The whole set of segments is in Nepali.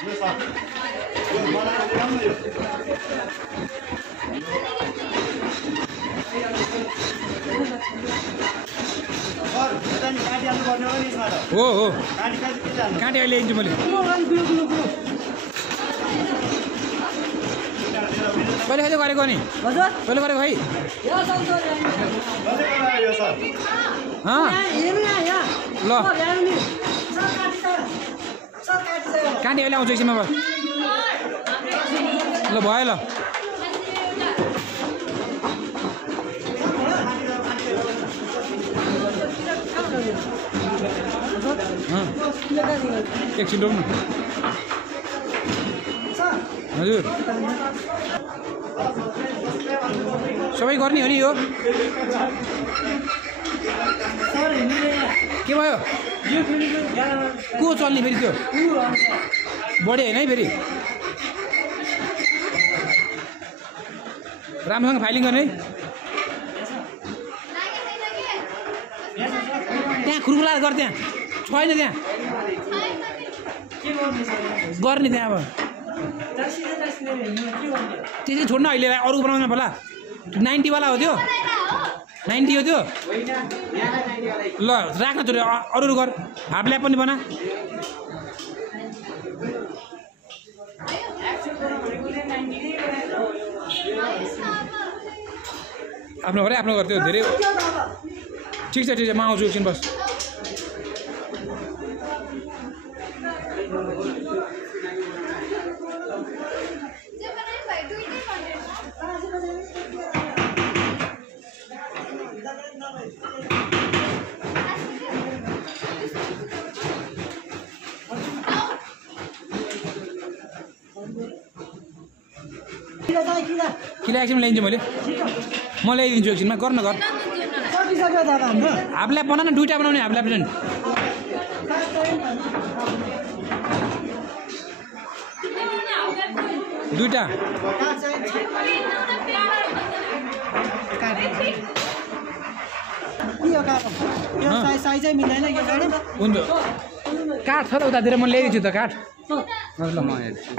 हो हो काटे अहिले ल्याइदिन्छु मैले कहिले कहिले गरेको नि कहिले गरेको है ल काटे अहिले आउँछु एकछिनमा ल भयो ल एकछिन रोक्नु हजुर सबै गर्ने हो नि यो के भयो को चल्ने फेरि त्यो बढी होइन है फेरि राम्रोसँग फाइलिङ गर्ने है त्यहाँ खुर्कुला गर त्यहाँ छैन त्यहाँ गर्ने त्यहाँ अब त्यसै छोड्न अहिले अरू बनाउनु होला 90 वाला हो त्यो 90 हो त्यो ल राख्न छोड्यो अरू गर हाफ ल्याप पनि बना आफ्नो गरे आफ्नो गर्थ्यो धेरै ठिक छ म आउँछु एकछिन बस किला एकछिन ल्याइदिन्छु मैले म ल्याइदिन्छु एकछिनमा गर्न गर हाफ ल्याप बना न दुईटा बनाउने हाफ ल्याप चाहिँ दुईटा हुन्छ काठ छ त उतातिर म ल्याइदिन्छु त काठ ल म हेर्छु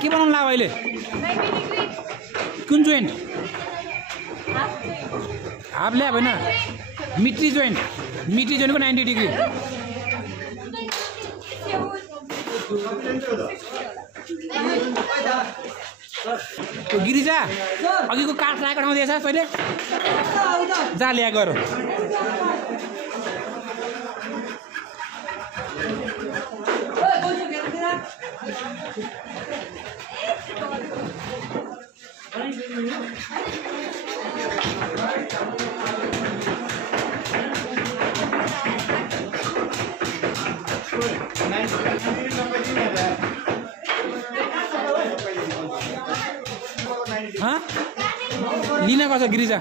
के बनाउनु ला अहिले कुन जोइन्ट हाफ ल्याब होइन मिट्री जोइन्टको 90 डिग्री गिरिजा अघिको काठ राखेर आउँदैछ तैँले जा ल्या गर लिन गर्छ गिरिजा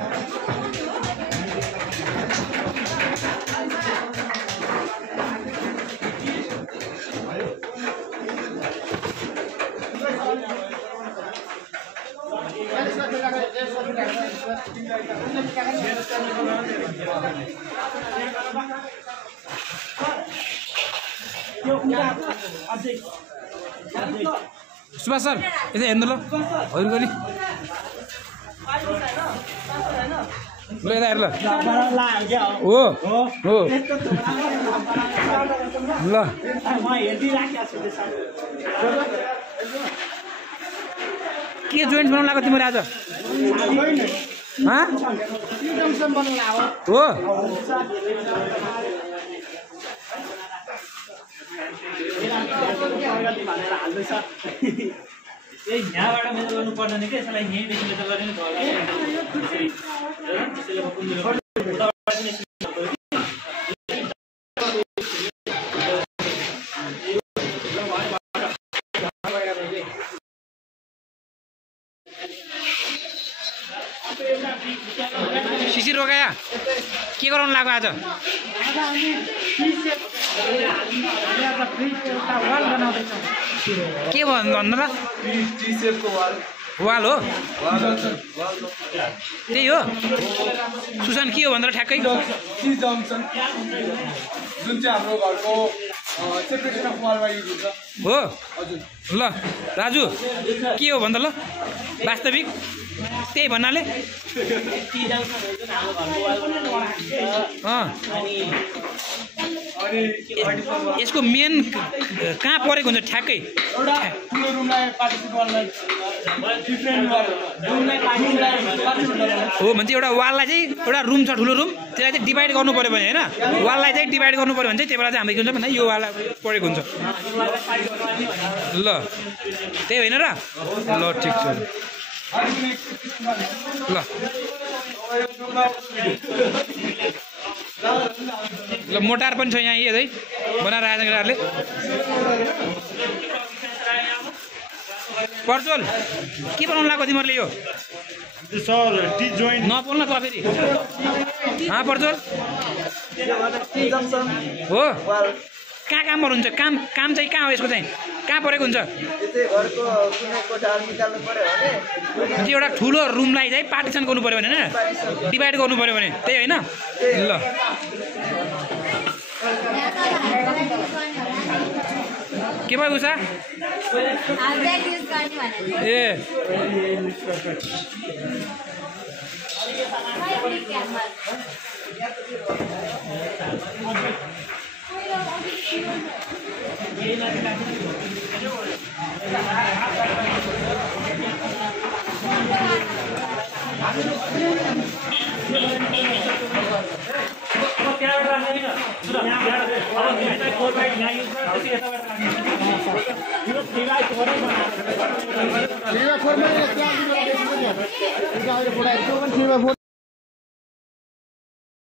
सुभाष सर यता हेर्नु ल अरूको नि ल यता हेर ल हो हो ल के जोइन्ट बनाउनु लाग्यो तिमीले आज हो यहाँबाट मेरो गर्नु पर्दैन कि यसलाई यहीँदेखि मेजर गर्ने बेसी रोकाया के गराउनु लाग्यो आज के भन्नु र वाल हो त्यही हो सुशान्त के हो भनेर ठ्याक्कै जुन चाहिँ हाम्रो घरको सेपरेसन अफ वालमा युज हुन्छ हो ल राजु के हो भन्दा ल वास्तविक त्यही भन्नाले यसको मेन कहाँ परेको हुन्छ ठ्याक्कै हो भने चाहिँ एउटा वाललाई चाहिँ एउटा रुम छ ठुलो रुम त्यसलाई चाहिँ डिभाइड गर्नु पऱ्यो भने होइन वाललाई चाहिँ डिभाइड गर्नु पऱ्यो भने चाहिँ त्यही बेला चाहिँ हाम्रो के हुन्छ भने यो वाल परेको हुन्छ ल त्यही होइन र ल ठिक छ ल ल मोटार पनि छ यहाँ यतै बनाएर आएछ केटाहरूले पर्चोल के बनाउनु लाग्यो तिमीहरूले यो नपोल्न त फेरि पर्चोल हो कहाँ कामहरू हुन्छ काम चाहिँ कहाँ हो यसको चाहिँ कहाँ परेको हुन्छ एउटा ठुलो रुमलाई चाहिँ पार्टिसन गर्नु पऱ्यो भने होइन डिभाइड गर्नु पऱ्यो भने त्यही होइन ल के भयो उषा ए